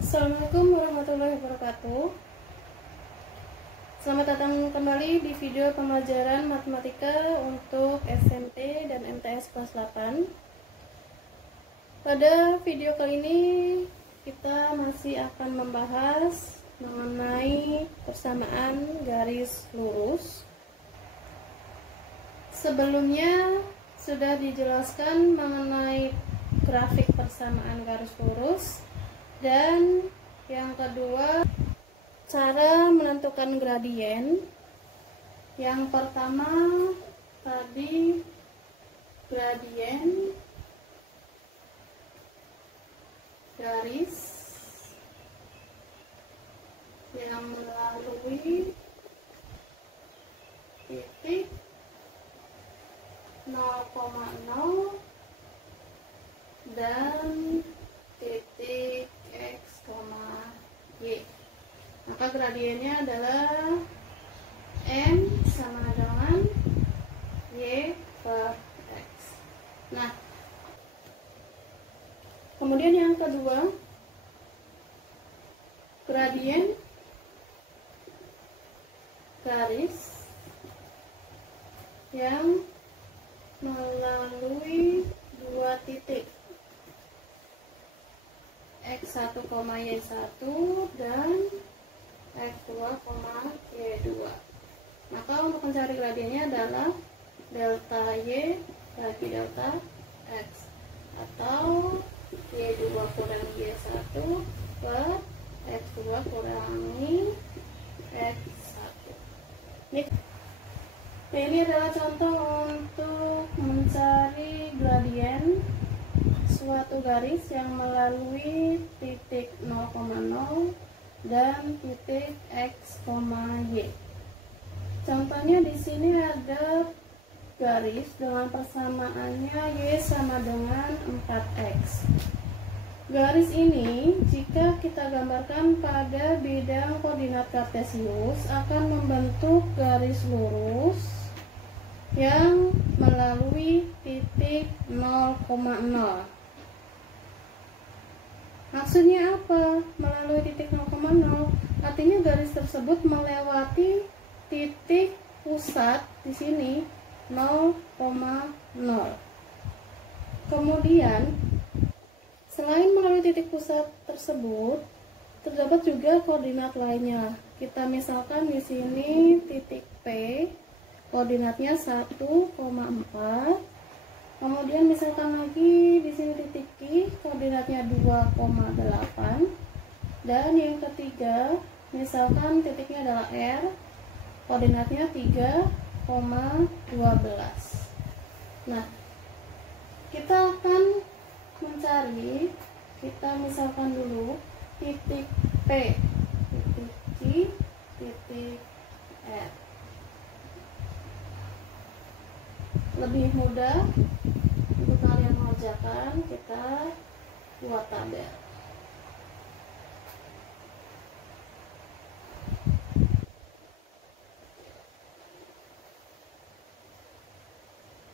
Assalamualaikum warahmatullahi wabarakatuh. Selamat datang kembali di video pembelajaran matematika untuk SMP dan MTS kelas 8. Pada video kali ini kita masih akan membahas mengenai persamaan garis lurus. Sebelumnya sudah dijelaskan mengenai grafik persamaan garis lurus. Dan yang kedua, cara menentukan gradien. Yang pertama tadi gradien garis yang melalui titik 0,0 dan titik X, Y. Maka gradiennya adalah M sama dengan Y per X. Nah, kemudian yang kedua, gradien garis yang melalui dua titik X1, Y1 dan X2, Y2. Maka untuk mencari gradiennya adalah delta Y bagi delta X, atau Y2 kurangi Y1 per X2 kurangi X1. Ini adalah contoh untuk mencari gradien suatu garis yang melalui titik 0,0 dan titik X, Y. Contohnya di sini ada garis dengan persamaannya Y sama dengan 4X. Garis ini jika kita gambarkan pada bidang koordinat kartesius akan membentuk garis lurus yang melalui titik 0,0. Maksudnya apa? Melalui titik 0,0 artinya garis tersebut melewati titik pusat di sini 0,0. Kemudian selain melalui titik pusat tersebut terdapat juga koordinat lainnya. Kita misalkan di sini titik P, koordinatnya 1,4. Kemudian misalkan lagi di sini titik Q, koordinatnya 2,8. Dan yang ketiga, misalkan titiknya adalah R, koordinatnya 3,12. Nah, kita akan mencari, kita misalkan dulu titik P, titik Q, titik R. Lebih mudah untuk kalian mengerjakan, kita buat tabel.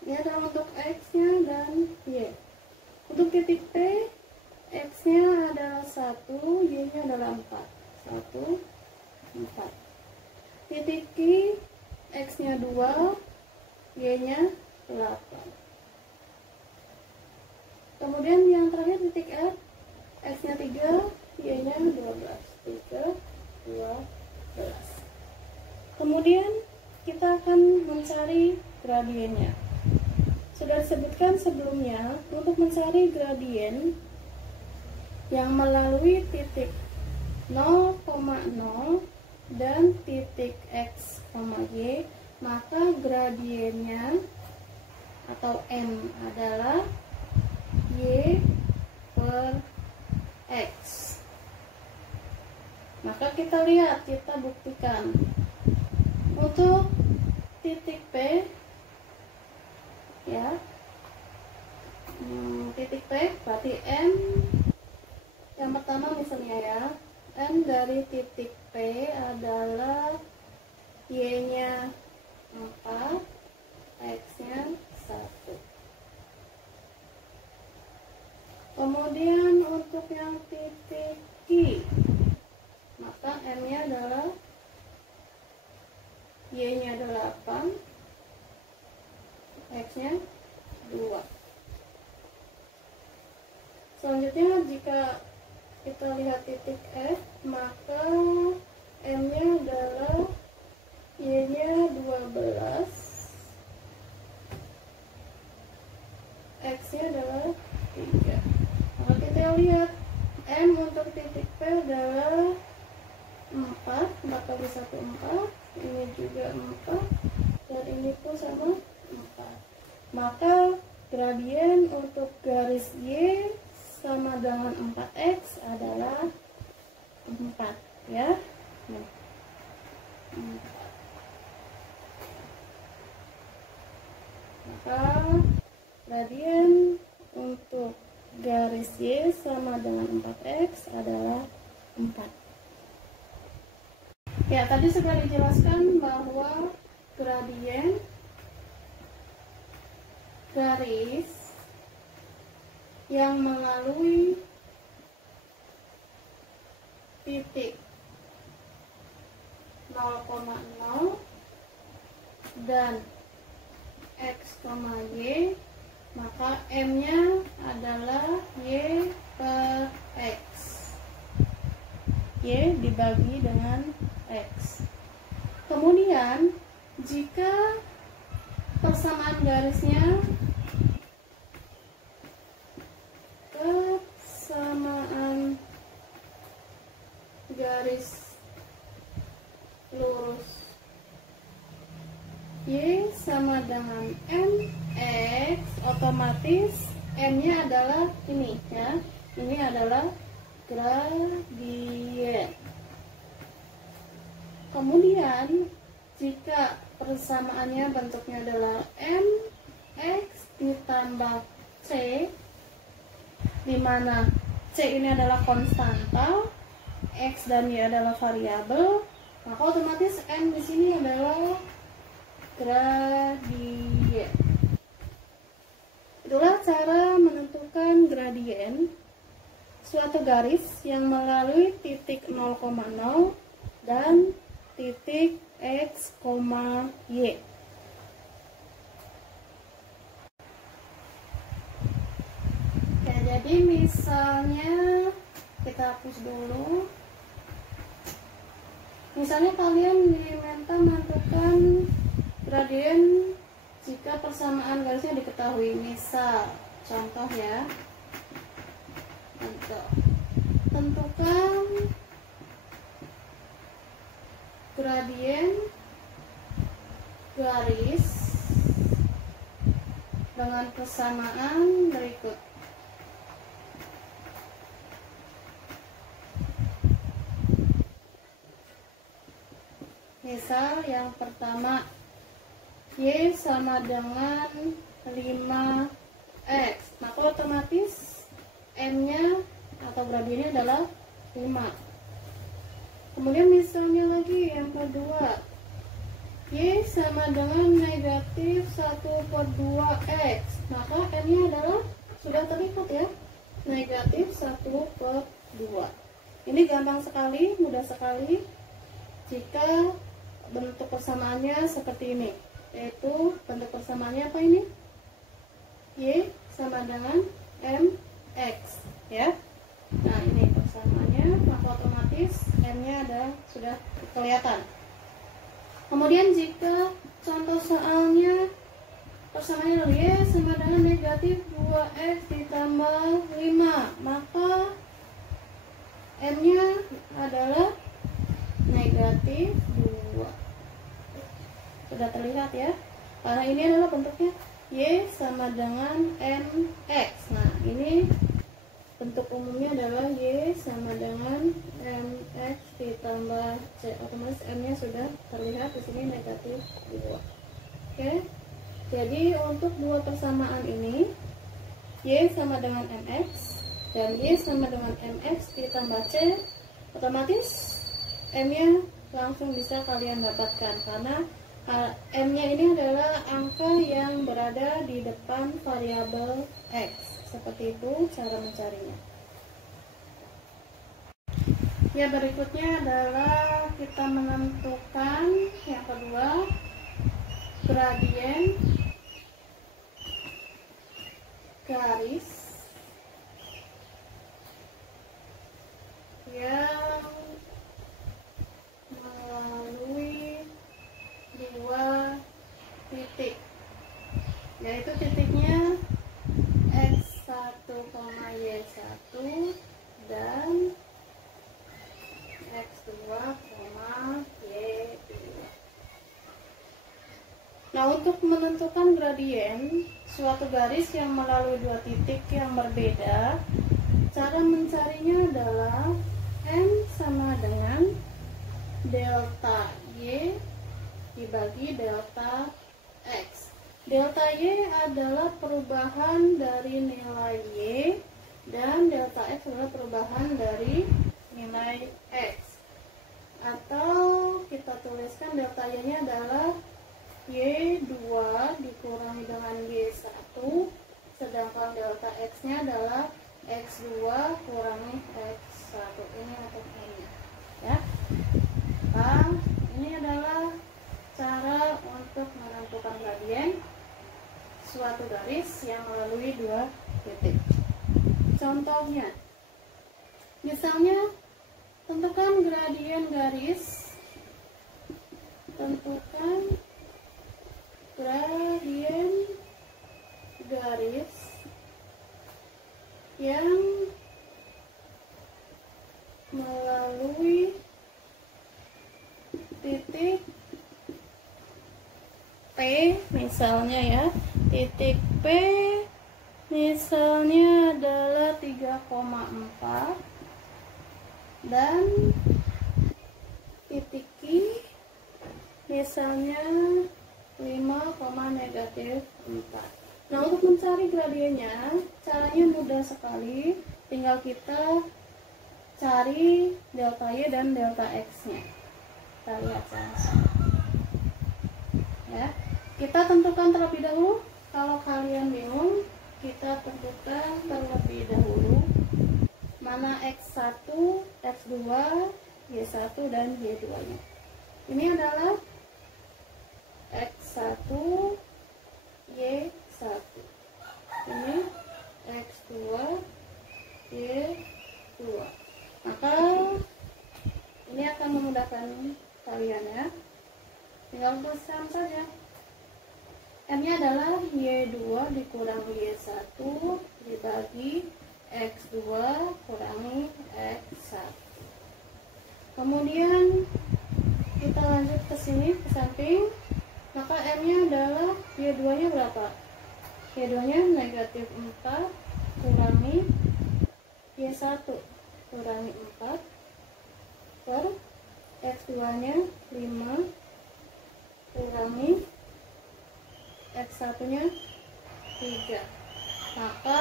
Ini adalah untuk X-nya dan Y. Untuk titik P, X-nya adalah 1, Y-nya adalah 4. 1, 4. Titik Q, X-nya 2, Y-nya 8. Kemudian yang terakhir titik R, X-nya 3, Y-nya 12. 3, 12. Kemudian kita akan mencari gradiennya. Sudah disebutkan sebelumnya, untuk mencari gradien yang melalui titik 0,0 dan titik X, Y, maka gradiennya atau M adalah Y per X. Maka kita lihat, kita buktikan. Untuk titik P, ya, titik P berarti M yang pertama misalnya ya, M dari titik P adalah Y-nya 4, X-nya 1. Kemudian untuk yang titik Q, maka M-nya adalah, Y-nya adalah 8, X-nya 2. Selanjutnya jika kita lihat titik F, maka M-nya adalah, Y-nya 12, X-nya adalah 3. Maka kita lihat M untuk titik P adalah 4, 4 kali 1 4, ini juga 4, dan ini pun sama 4. Maka gradien untuk garis Y sama dengan 4X adalah 4, ya. Nah, 4. Maka gradien untuk garis Y sama dengan 4X adalah 4. Ya, tadi sudah dijelaskan bahwa gradien garis yang melalui titik 0,0 dan X, Y, maka M-nya adalah Y per X. Y dibagi dengan X. Kemudian jika persamaan garisnya garis lurus Y sama dengan MX, otomatis M-nya adalah ini, ya. Ini adalah gradien. Kemudian jika persamaannya bentuknya adalah MX ditambah C, di mana C ini adalah konstanta, X dan Y adalah variabel, maka otomatis M di sini adalah gradien. Itulah cara menentukan gradien suatu garis yang melalui titik 0,0 dan titik X, Y. Oke, jadi misalnya kita hapus dulu. Misalnya kalian diminta menentukan gradien jika persamaan garisnya diketahui. Misal, contoh ya, tentukan gradien garis dengan persamaan berikut. Misal yang pertama, Y sama dengan 5X, maka otomatis M-nya atau gradiennya adalah 5. Kemudian misalnya lagi yang kedua, Y sama dengan negatif 1/2X, maka M-nya adalah, sudah terlihat ya, negatif 1/2. Ini gampang sekali, mudah sekali jika bentuk persamaannya seperti ini, yaitu bentuk persamaannya apa ini? Y sama dengan MX, ya. Nah, ini persamaannya, maka otomatis M-nya ada sudah kelihatan. Kemudian jika contoh soalnya persamaannya Y sama dengan negatif 2X ditambah 5, maka M-nya adalah negatif 2. Sudah terlihat ya, karena ini adalah bentuknya Y sama dengan MX. Nah, ini bentuk umumnya adalah Y sama dengan MX ditambah C. Otomatis M-nya sudah terlihat di sini negatif 2. Oke, jadi untuk dua persamaan ini, Y sama dengan MX dan Y sama dengan MX ditambah C, otomatis M-nya langsung bisa kalian dapatkan, karena M-nya ini adalah angka yang berada di depan variabel X. Seperti itu cara mencarinya. Ya, berikutnya adalah kita menentukan yang kedua, gradien garis yang melalui dua titik, yaitu titiknya x1, y1 dan x2, y2. Nah, untuk menentukan gradien suatu garis yang melalui dua titik yang berbeda, cara mencarinya adalah M sama dengan delta Y dibagi delta X. Delta Y adalah perubahan dari nilai Y dan delta X adalah perubahan dari nilai X. Atau kita tuliskan delta Y-nya adalah Y2 dikurangi dengan Y1, sedangkan delta X-nya adalah X2 kurangi X1. Ini untuk ini ya. Nah, ini adalah cara untuk menentukan gradien suatu garis yang melalui dua titik. Contohnya, misalnya tentukan gradien garis, yang melalui titik P misalnya ya. Titik P misalnya adalah 3,4 dan titik Q misalnya 5,-4. Nah, untuk mencari gradiennya caranya mudah sekali, tinggal kita cari delta Y dan delta X nya. Kita lihat sama-sama ya. Kita tentukan terlebih dahulu. Kalau kalian bingung, kita tentukan terlebih dahulu mana X1, X2, Y1 dan Y2 nya. Ini adalah X1, Y1, ini X2, Y2. Maka ini akan memudahkan kalian ya, tinggal tuliskan saja. M-nya adalah Y2 dikurangi Y1 dibagi X2 kurangi X1. Kemudian kita lanjut ke sini, ke samping. Maka M-nya adalah Y2 nya berapa? Y2 nya -4 kurangi Y1 kurangi 4 per X2 nya 5 kurangi X1 nya 3. Maka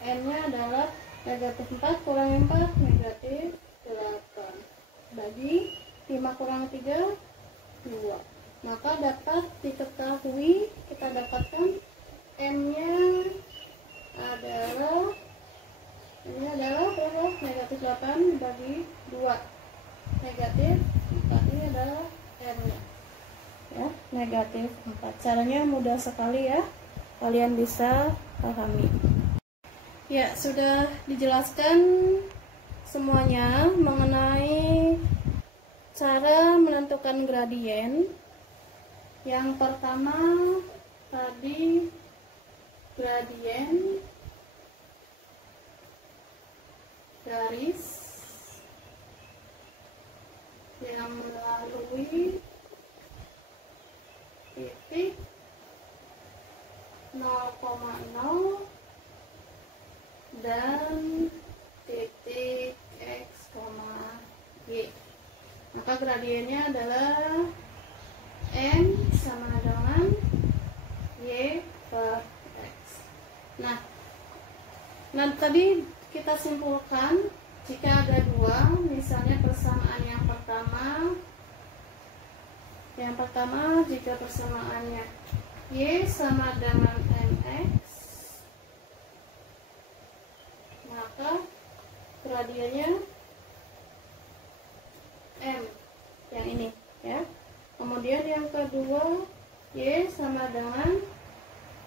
N-nya adalah -4 kurangi 4 -8 bagi 5 kurangi 3 2. Maka dapat diketahui, kita dapatkan M-nya adalah berapa? -8 bagi 2 -4. Ini adalah M-nya ya, -4. Caranya mudah sekali ya, kalian bisa pahami ya. Sudah dijelaskan semuanya mengenai cara menentukan gradien. Yang pertama tadi gradien garis yang melalui titik 0,0 dan titik X, Y. Maka gradiennya adalah M sama dengan Y per X. Nah tadi kita simpulkan, jika ada dua, misalnya persamaan yang pertama jika persamaannya Y sama dengan MX, gradiennya M, yang ini ya. Kemudian yang kedua, Y sama dengan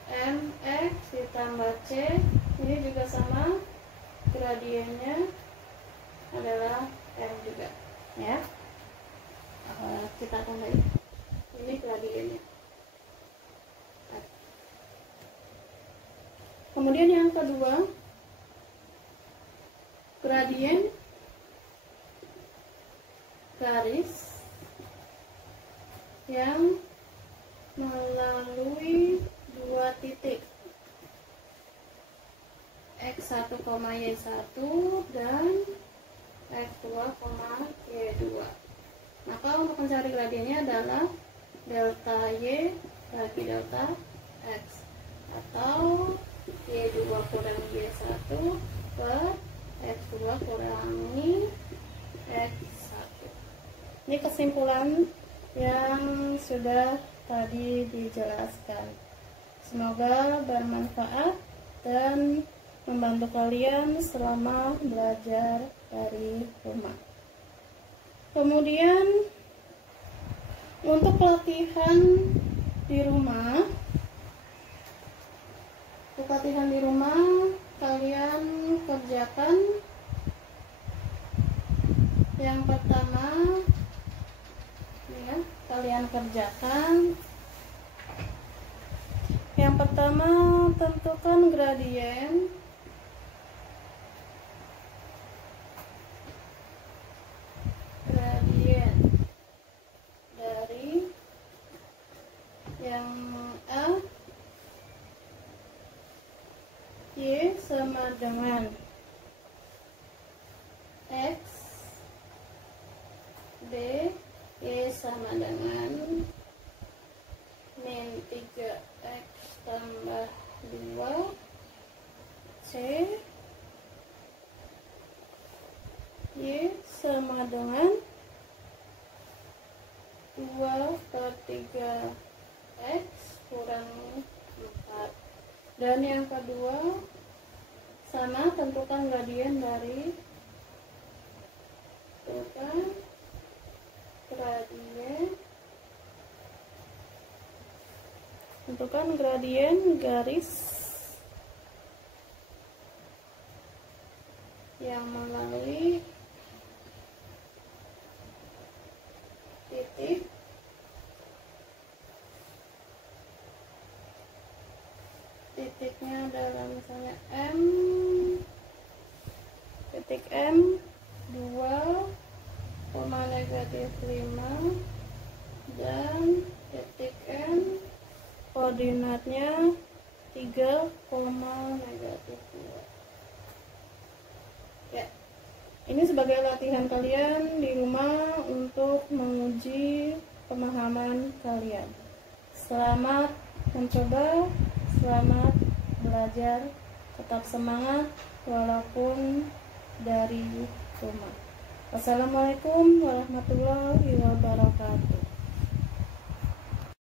MX ditambah C, ini juga sama, gradiennya adalah M juga ya. Kita tambahin, ini gradiennya. Kemudian yang kedua, gradien garis yang melalui dua titik X1, Y1 dan X2, Y2. Maka untuk mencari gradiennya adalah delta Y bagi delta X, atau Y2 kurang Y1 per X2 kurangi X1. Ini kesimpulan yang sudah tadi dijelaskan. Semoga bermanfaat dan membantu kalian selama belajar dari rumah. Kemudian untuk latihan di rumah, kalian kerjakan yang pertama ya, yang pertama tentukan gradien dari yang A, Y sama dengan X, B, Y sama dengan min 3X tambah 2, C, Y sama dengan 2/3X kurang 4. Dan yang kedua sama, tentukan gradien dari garis yang melalui titik titiknya adalah misalnya M, titik M 2, -5 dan titik N koordinatnya 3, -2. Ya, ini sebagai latihan kalian di rumah untuk menguji pemahaman kalian. Selamat mencoba, selamat belajar, tetap semangat walaupun dari rumah. Wassalamualaikum warahmatullahi wabarakatuh.